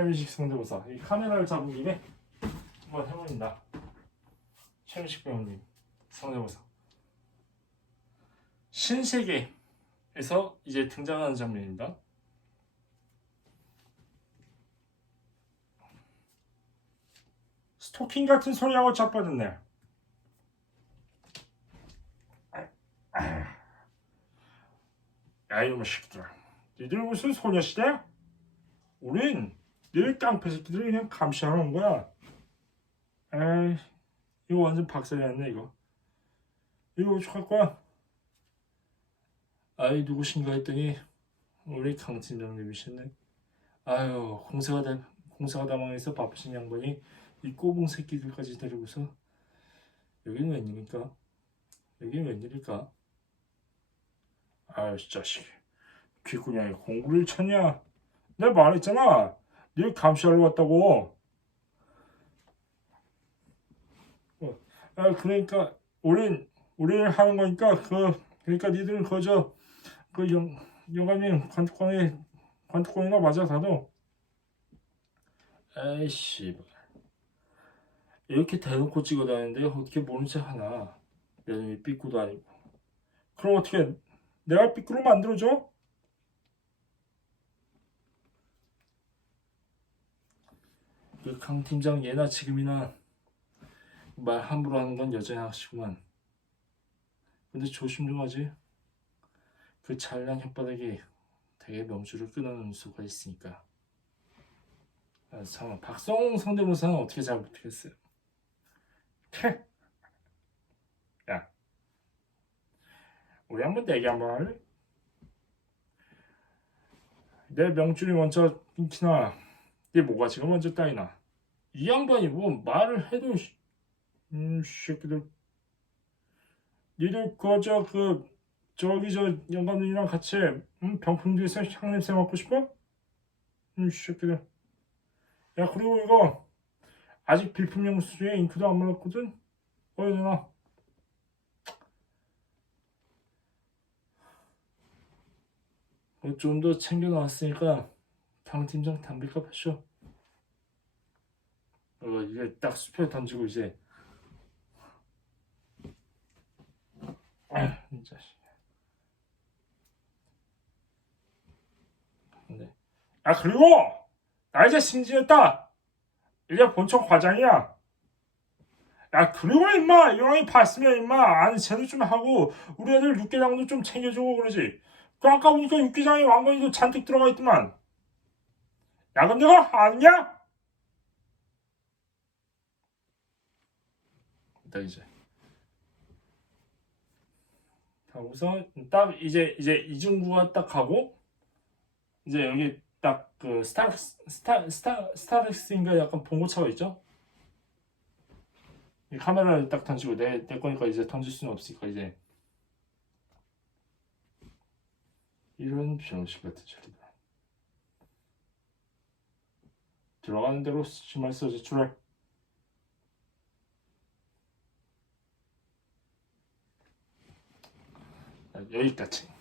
최민식 성대모사. 이 카메라를 잡은 김에 한번 해봅니다. 최민식 배우님 성대모사. 신세계에서 이제 등장하는 장면입니다. 스토킹 같은 소리하고 자빠졌네. 야 이놈의 새끼들아. 니들 무슨 소녀시대야? 우린 늘 깡패 새끼들을 그냥 감시하러 온 거야. 에이, 이거 완전 박살났네 이거. 이거 어떡할 거야? 아이 누구신가 했더니 우리 강 팀장님이셨네. 아유 공사가 다 공사가 다망해서 바쁘신 양반이 이 꼬붕 새끼들까지 데리고서 여기는 웬일입니까? 여기는 웬일일까? 아유 자식 귀꾸냐이 공부를 쳤냐? 내가 말했잖아. 네 감시하러 왔다고. 어, 아 그러니까 우린 우린 하는 거니까 그 그러니까 니들은 그저 그 영 영감님 관tuk광에 관tuk광이나 맞아 다도. 에이씨 이렇게 대놓고 찍어 다니는데 어떻게 모른 척 하나? 내 놈이 삐꾸도 아니고. 그럼 어떻게 내가 삐꾸로 만들어줘? 그 강 팀장 예나 지금이나 말 함부로 하는 건 여전히 하시구만. 근데 조심 좀 하지. 그 잘난 혓바닥이 되게 명주를 끊어놓을 수가 있으니까. 아, 잠깐 박성웅 성대모사는 어떻게 잘 못하겠어요. 캐. 야, 우리 한번 내기 한번 할래? 내 명줄이 먼저 끊기나 네 뭐가 지금 먼저 따이나? 이 양반이 뭐 말을 해도 씨, 음 새끼들. 니들 그저 그 저기 저 영감님이랑 같이 음, 병풍 뒤에서 향냄새 맡고 싶어? 음 새끼들. 야 그리고 이거 아직 비품 영수증에 잉크도 안 말랐거든? 어이 누나. 뭐좀더 챙겨 나왔으니까 강 팀장 담배값 하셔 어, 이게 딱 수표 던지고 이제 아, 이 자식. 근데 아 그리고 나 이제 승진했다. 이제 본청 과장이야. 야 그리고 임마 이왕이 봤으면 임마 아니 제도 좀 하고 우리 애들 육개장도 좀 챙겨주고 그러지. 그 아까 보니까 육개장에 왕건이도 잔뜩 들어가 있더만. 야 근데 그거 아니냐? 딱 이제 자 우선 딱 이제 이제 이중구가 딱 가고 이제 여기 딱 그 스타 스타 스타 스타렉스인가 약간 봉고차가 있죠? 이 카메라를 딱 던지고 내, 내 거니까 이제 던질 수는 없으니까 이제 이런 병신 같은 자리다 들어가는 대로 써 제출해 여기까지